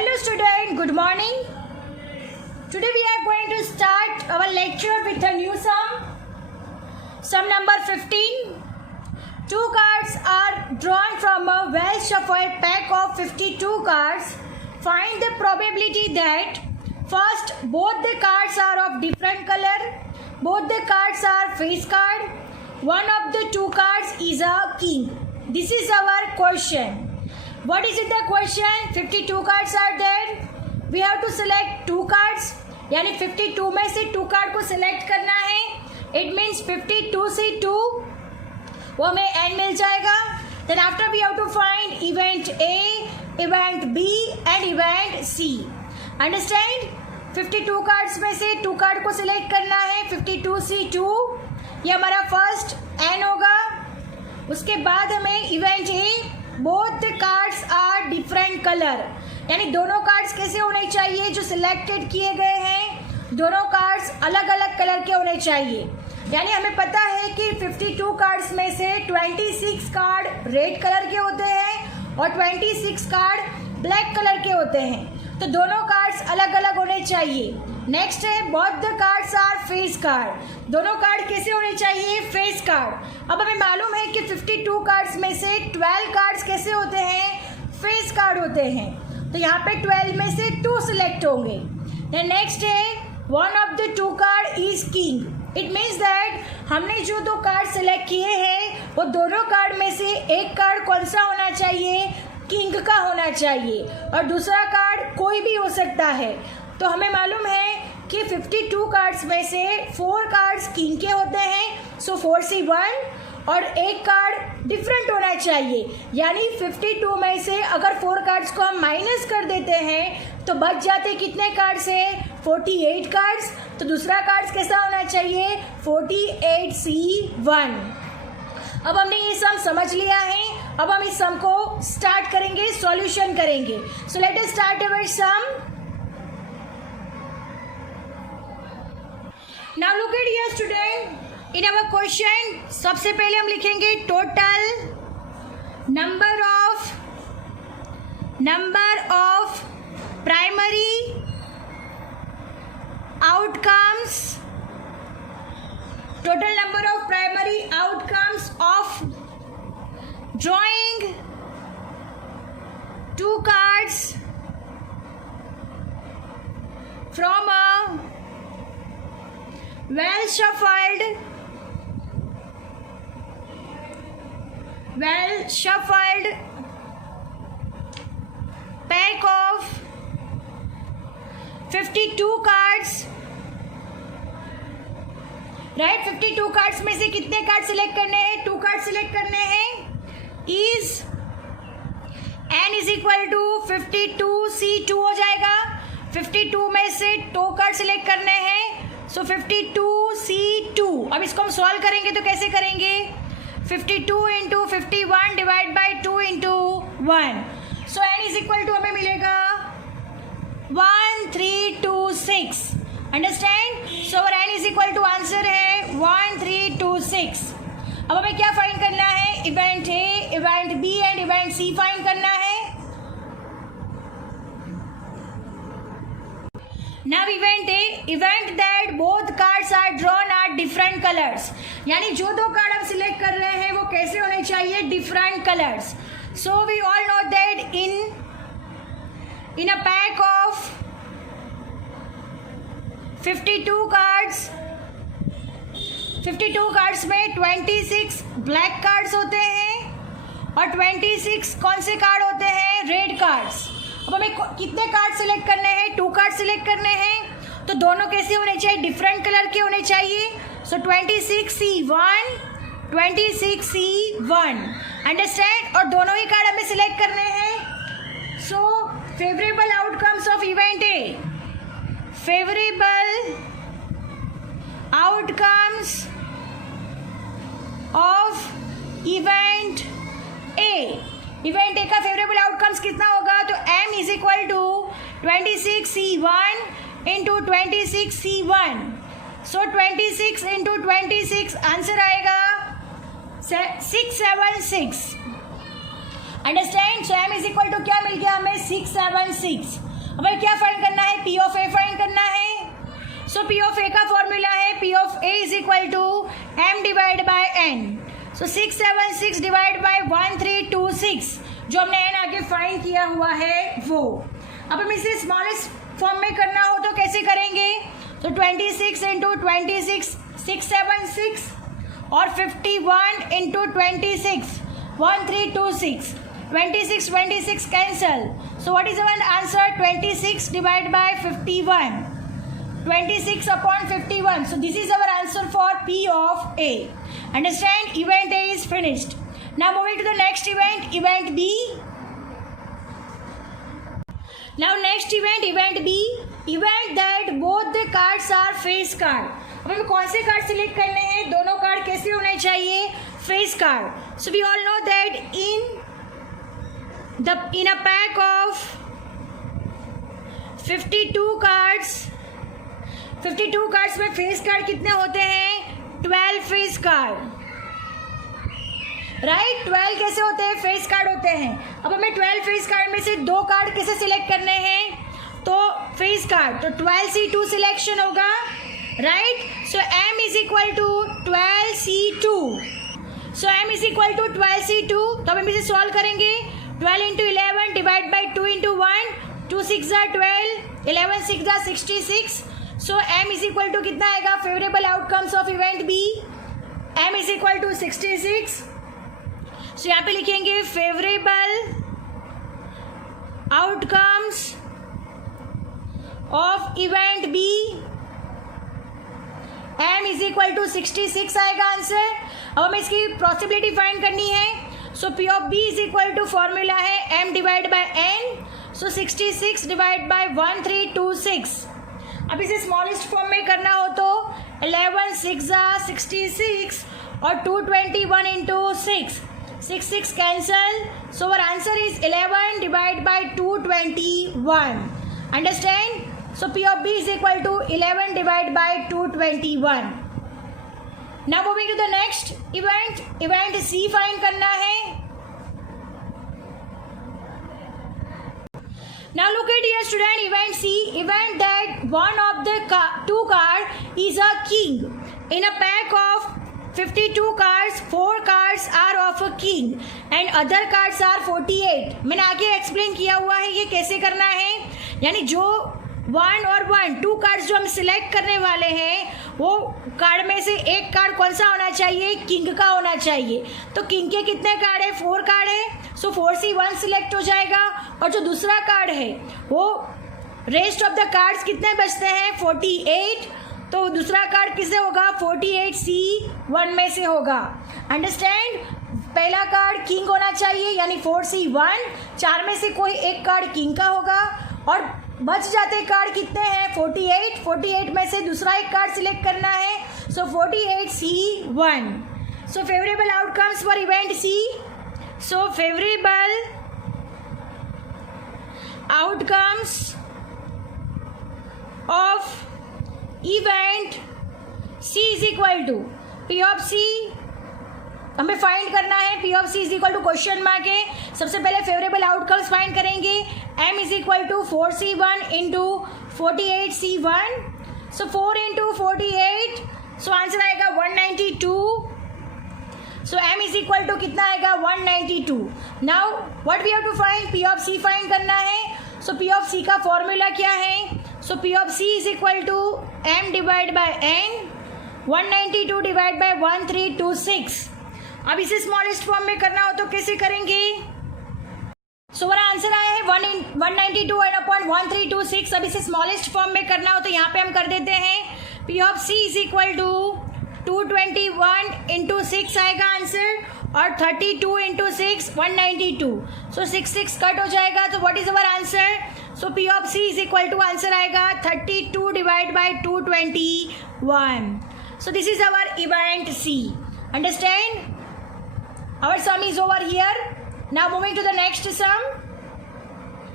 Hello student, good morning. Today we are going to start our lecture with a new sum. Sum number 15. Two cards are drawn from a well-shuffled pack of 52 cards. Find the probability that first, both the cards are of different color. Both the cards are face card. One of the two cards is a king. This is our question. What is it the question? 52 cards are there. We have to select two cards. यानी 52 में से 2 card को select करना है. It means 52 से 2 वो हमें n मिल जाएगा. Then after we have to find event A, event B and event C. Understand? 52 cards में से 2 कार्ड को सिलेक्ट करना है. 52 से 2 ये हमारा फर्स्ट n होगा. उसके बाद हमें event A both cards are different colour, यानी दोनों कार्ड्स कैसे होने चाहिए जो सिलेक्टेड किए गए हैं, दोनों कार्ड्स अलग अलग कलर के होने चाहिए. यानी हमें पता है कि 52 कार्ड्स में से 26 कार्ड रेड कलर के होते हैं और 26 कार्ड ब्लैक कलर के होते हैं, तो दोनों कार्ड्स अलग अलग होने चाहिए. नेक्स्ट है both the cards are face card. दोनों कार्ड कैसे होने चाहिए? Face card. अब हमें मालूम है कि 52 कार्ड्स में से 12 कार्ड्स कैसे होते हैं? फेस कार्ड होते हैं. तो यहाँ पे 12 में से 2 सिलेक्ट होंगे. देन नेक्स्ट है one of the 2 card is king. It means that हमने जो 2 कार्ड सिलेक्ट किए हैं वो दोनों कार्ड में से एक कार्ड कौन सा होना चाहिए? किंग का होना चाहिए, और दूसरा कार्ड कोई भी हो सकता है. तो हमें मालूम है कि 52 कार्ड्स में से 4 कार्ड्स किंग के होते हैं, सो 4 से 1, और एक कार्ड डिफरेंट होना चाहिए. यानी 52 में से अगर 4 कार्ड्स को हम माइनस कर देते हैं तो बच जाते कितने कार्ड्स हैं? 48 कार्ड्स. तो दूसरा कार्ड्स कैसा होना चाहिए? 48C1. अब हमने ये सम समझ लिया है. अब हम इस सम को स्टार्ट करेंगे, सॉल्यूशन करेंगे. So let us start our sum. Now look at here student. In our question, सबसे पहले हम लिखेंगे total number of primary outcomes. Total number of primary outcomes of drawing 2 cards from a well shuffled pack of 52 cards. Right 52 cards में से कितने card select करने हैं? 2 card select करने हैं. Is n is equal to 52C2 हो जाएगा. 52 में से 2 कार्ड सिलेक्ट करने हैं, सो 52C2. अब इसको हम सॉल्व करेंगे तो कैसे करेंगे? 52 into 51 divide by 2 into 1. So n is equal to हमें मिलेगा 1326. Understand? So our n is equal to answer है 1326. अब हमें क्या फाइंड करना है? Event A, event B and event C find करना है. Now event A, event that both cards are drawn are different colors. यानी जो 2 कार्ड हम सिलेक्ट कर रहे हैं वो कैसे होने चाहिए? Different colours. So we all know that in a pack of 52 cards, 52 cards में 26 ब्लैक कार्ड्स होते हैं और 26 कौन से कार्ड होते हैं? Red cards. अब हमें कितने कार्ड सिलेक्ट करने हैं? 2 कार्ड सिलेक्ट करने हैं, तो दोनों कैसे होने चाहिए? डिफरेंट कलर के होने चाहिए. So 26C1, 26C1. अंडरस्टैंड? और दोनों ही कार्ड हमें सिलेक्ट करने हैं. So favourable outcomes of event A, favourable outcomes of event A. Event A का फेवरेबल आउटकम्स कितना होगा? तो m is equal to 26C1 into 26C1. So 26 into 26 answer आएगा 676. Understand? So m is equal to क्या मिल गया हमें? 676. हमें क्या फाइंड करना है, P of A फाइंड करना है। सो P of A का फॉर्मूला है P of A is equal to M divide by N। So 676 divide by 1326 जो हमने N आगे फाइंड किया हुआ है वो। अब हम इसे स्मॉलेस्ट फॉर्म में करना हो तो कैसे करेंगे, तो 26 इंटू 26 676 और 51 into 26 1326 26 cancel. So what is our answer, 26 divide by 51 26 upon 51. So this is our answer for P of A. Understand? Event A is finished. Now moving to the next event, event B. Now next event B, event that both the cards are face card. अब हमें कौन से card select करने हैं, दोनों card कैसे होने चाहिए, face card. So we all know that in a pack of 52 cards, 52 cards में फेस कार्ड कितने होते हैं, 12 फेस कार्ड, राइट। 12 कैसे होते हैं, फेस कार्ड होते हैं। अब हमें 12 फेस कार्ड में से दो कार्ड कैसे सिलेक्ट करने हैं, तो फेस कार्ड, तो 12C2 सिलेक्शन होगा, right. So M is equal to 12C2। So M is equal to 12C2, तो अब हम इसे सॉल्व करेंगे। 12 into 11 divide by 2 into 1, 2 6 12, 11 6 66। So M is equal to कितना आएगा, favourable outcomes of event B, M is equal to 66। So यहाँ पे लिखेंगे favourable outcomes of event B, M is equal to 66 आएगा आंसर। अब हमें इसकी पॉसिबिलिटी फाइंड करनी है। So P of B is equal to formula है M divide by N। So 66 divide by 1326। अब इसे स्मॉलेस्ट फॉर्म में करना हो तो 11 6 66 और 221 into 6 cancel. So our answer is 11 divide by 221। Understand? So P of B is equal to 11 divided by 221. Now moving to the next event, event C find करना है। Now look at here student, event C, event that one of the two card is a king. In a pack of 52 cards, 4 cards are of a king and other cards are 48. मैंने आगे explain किया हुआ है ये कैसे करना है, यानी जो 1 और 1 2 कार्ड्स जो हम सिलेक्ट करने वाले हैं वो कार्ड में से एक कार्ड कौन सा होना चाहिए, किंग का होना चाहिए। तो किंग के कितने कार्ड है, 4 कार्ड है। सो 4C1 सिलेक्ट हो जाएगा और जो दूसरा कार्ड है वो रेस्ट ऑफ द कार्ड्स कितने बचते हैं, 48। तो दूसरा कार्ड किससे होगा, 48C1 में से होगा। अंडरस्टैंड? पहला कार्ड किंग होना चाहिए यानी 4C1, 4 में से कोई एक कार्ड किंग का होगा और बच जाते कार्ड कितने हैं, 48 में से दूसरा एक कार्ड सिलेक्ट करना है। So 48C1। So favourable outcomes for event C. So favourable outcomes of event C is equal to P of C, हमें फाइंड करना है। P of C is equal to question mark है। सबसे पहले favourable outcomes find करेंगे। M is equal to 4C1 into 48C1। So 4 into 48, so answer आएगा 192। So M is equal to कितना आएगा, 192। Now what we have to find, P of C find करना है। So P of C का formula क्या है, so P of C is equal to M divide by N, 192 divide by 1326। अब इसे smallest form में करना हो तो कैसे करेंगे, सो हमारा आंसर आया है 192 एंड अपॉन 1326। अब इसे स्मॉलेस्ट फॉर्म में करना हो तो यहाँ पे हम कर देते हैं P of C is equal to 221 into 6 आएगा आंसर और 32 इंटू 6 192। सो 6 कट हो जाएगा तो what is our answer, so P of C is equal to answer आएगा 32 divide by 221। So this is our event C। Understand? Our sum is over here. Now moving to the next sum.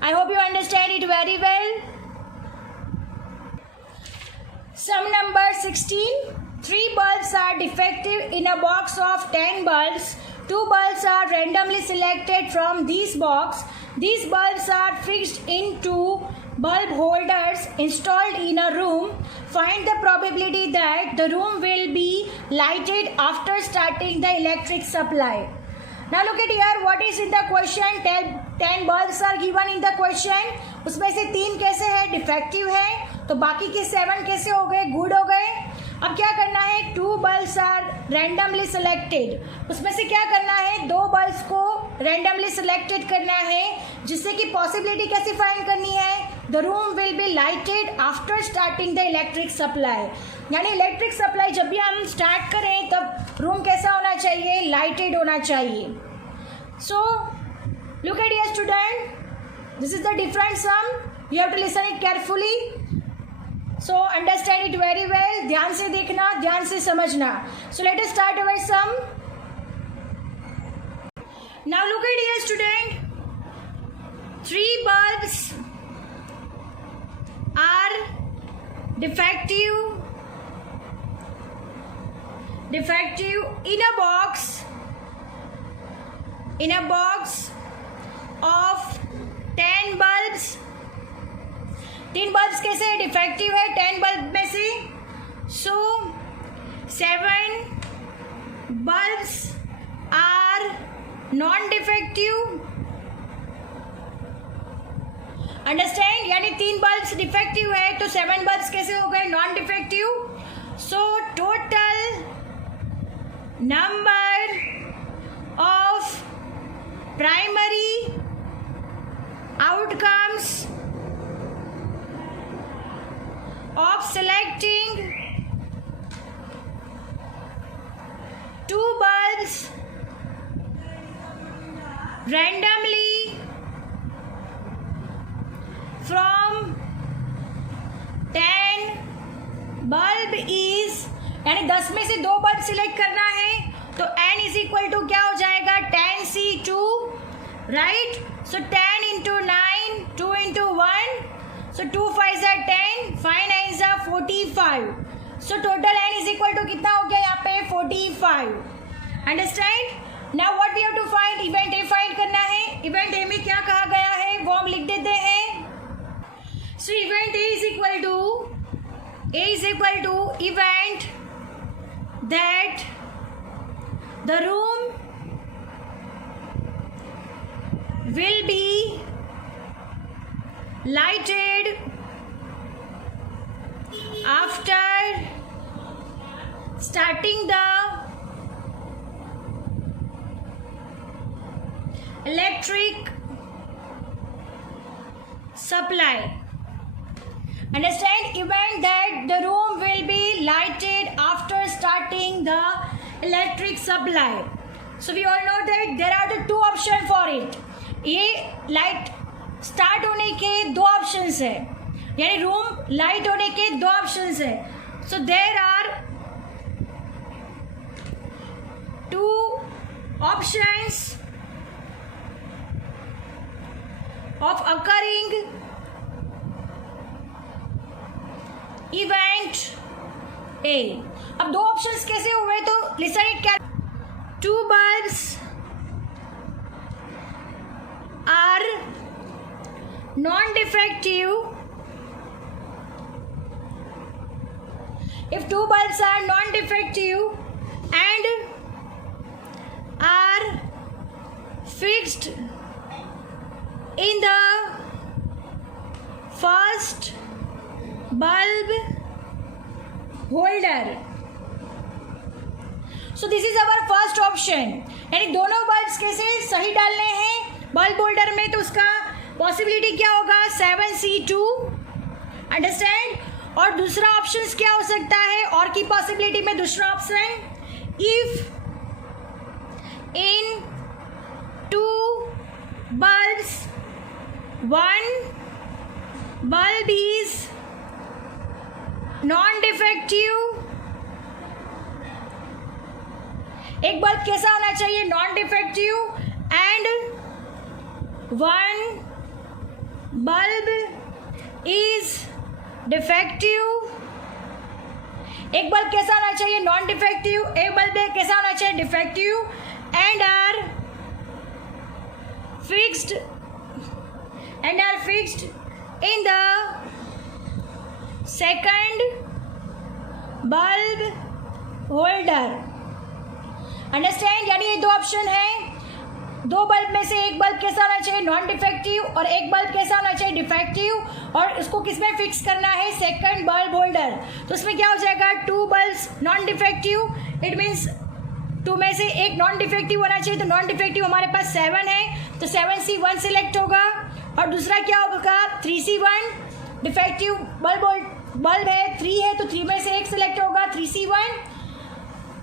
I hope you understand it very well. Sum number 16. 3 bulbs are defective in a box of 10 bulbs. 2 bulbs are randomly selected from this box. These bulbs are fixed into bulb holders installed in a room, find the probability that the room will be lighted after starting the electric supply. Now look at here, what is in the question? 10 bulbs are given in the question. उसमें से 3 कैसे है? Defective है. तो बाकी के 7 कैसे हो गए? गुड हो गए. अब क्या करना है? 2 bulbs आर रैंडमली सिलेक्टेड. उसमें से क्या करना है? 2 bulbs को रैंडमली सिलेक्टेड करना है, जिससे कि पॉसिबिलिटी कैसे फाइंड करनी है? The room will be lighted after starting the electric supply. यानी इलेक्ट्रिक सप्लाई जब भी हम स्टार्ट करें तब रूम कैसा होना चाहिए? लाइटेड होना चाहिए. So look at here student, this is the different sum. You have to listen it carefully. So understand it very well. ध्यान से देखना, ध्यान से समझना. So let us start our sum. Now look at here student, 3 bulbs are defective in a box of 10 bulbs. 3 bulbs कैसे defective है 10 bulb में से? सो 7 bulbs are non defective. Understand? यानी 3 bulbs डिफेक्टिव है तो 7 bulbs कैसे हो गए? Non defective. So total number of primary outcomes of selecting 2 bulbs randomly from 10 bulb is, यानी 10 में से 2 bulb सिलेक्ट करना है तो n इज इक्वल टू क्या हो जाएगा? 10c2, right? So 10 into 9, 2 into 1, so 2 5 are 10, 5 9 are 45. So total n is equal to कितना हो गया यहाँ पे? 45. Understand? Now what we have to find? Event A find करना है. इवेंट ए में क्या कहा गया है वो हम लिख देते हैं. So event A is equal to event that the room will be lighted after starting the electric supply. Understand? Event that the room will be lighted after starting the electric supply. So we all know that there are the 2 options for it. ये light start होने के 2 options है, यानी room light होने के 2 options है. So there are 2 options of occurring event A. अब 2 options कैसे हुए? तो listen it. 2 bulbs are non-defective. If 2 bulbs are non-defective and are fixed in the first bulb holder, so this is our first option. यानी दोनों bulbs कैसे सही डालने हैं बल्ब होल्डर में, तो उसका पॉसिबिलिटी क्या होगा? 7c2. अंडरस्टैंड? और दूसरा ऑप्शन क्या हो सकता है? और की पॉसिबिलिटी में दूसरा option, if in 2 bulbs 1 bulb is non defective. एक बल्ब कैसा होना चाहिए? Non defective. And 1 bulb is defective. एक बल्ब कैसा होना चाहिए? Non defective. एक बल्ब कैसा होना चाहिए? Defective. And are fixed in the second bulb holder. Understand, यानी ये दो ऑप्शन है, दो बल्ब में से एक बल्ब कैसा होना चाहिए, नॉन डिफेक्टिव, और एक बल्ब कैसा होना चाहिए, डिफेक्टिव, और इसको किस में फिक्स करना है, सेकंड बल्ब होल्डर. तो इसमें क्या हो जाएगा, 2 bulbs non defective, it means 2 में से एक नॉन डिफेक्टिव होना चाहिए. तो नॉन डिफेक्टिव हमारे पास 7 है, तो 7C1 सिलेक्ट होगा. और दूसरा क्या होगा, 3C1, डिफेक्टिव बल्ब है, 3 है, तो 3 में से एक सिलेक्ट होगा, 3C1.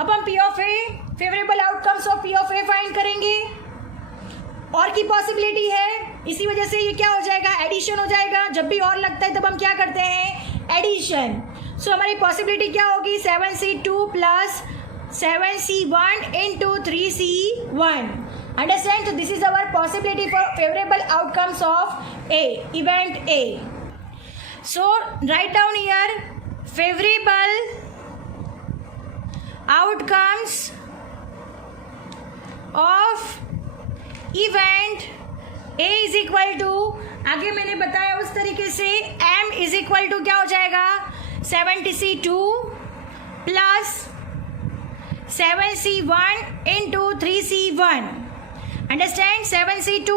अब हम P of A, favourable outcomes of P of A find करेंगे. और की पॉसिबिलिटी है, इसी वजह से ये क्या हो जाएगा, एडिशन हो जाएगा. जब भी और लगता है तब हम क्या करते हैं, एडिशन. सो हमारी पॉसिबिलिटी क्या होगी, 7C2 plus 7C1 into 3C1. Understand. तो this is our possibility for favourable outcomes of a, event A. So right down here favourable outcomes of event A is equal to, आगे मैंने बताया उस तरीके से, m इज इक्वल टू क्या हो जाएगा, 7C2 plus 7C1 into 3C1. Understand. 7C2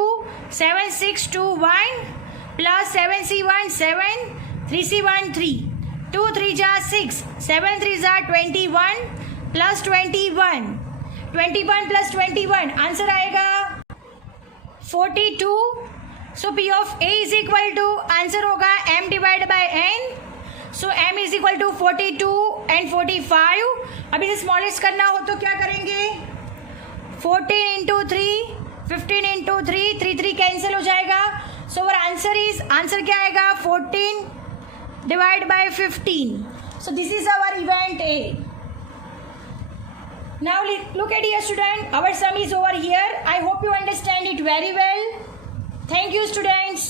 7621 plus 7C1 7, 3C1 3, 2 3 जा 6, 7 3 जा 21 प्लस 21, 21 प्लस 21, आंसर आएगा 42. So P of A is equal to, answer होगा m divide by n. So m is equal to 42 and 45. अब इसे smallest करना हो तो क्या करेंगे, 14 इंटू 3, 15 इंटू 3, 3 कैंसिल हो जाएगा. सो अवर आंसर क्या आएगा, 14 divide by 15. So this is our event A. Now look at here student, our sum is over here. I hope you understand it very well. Thank you students.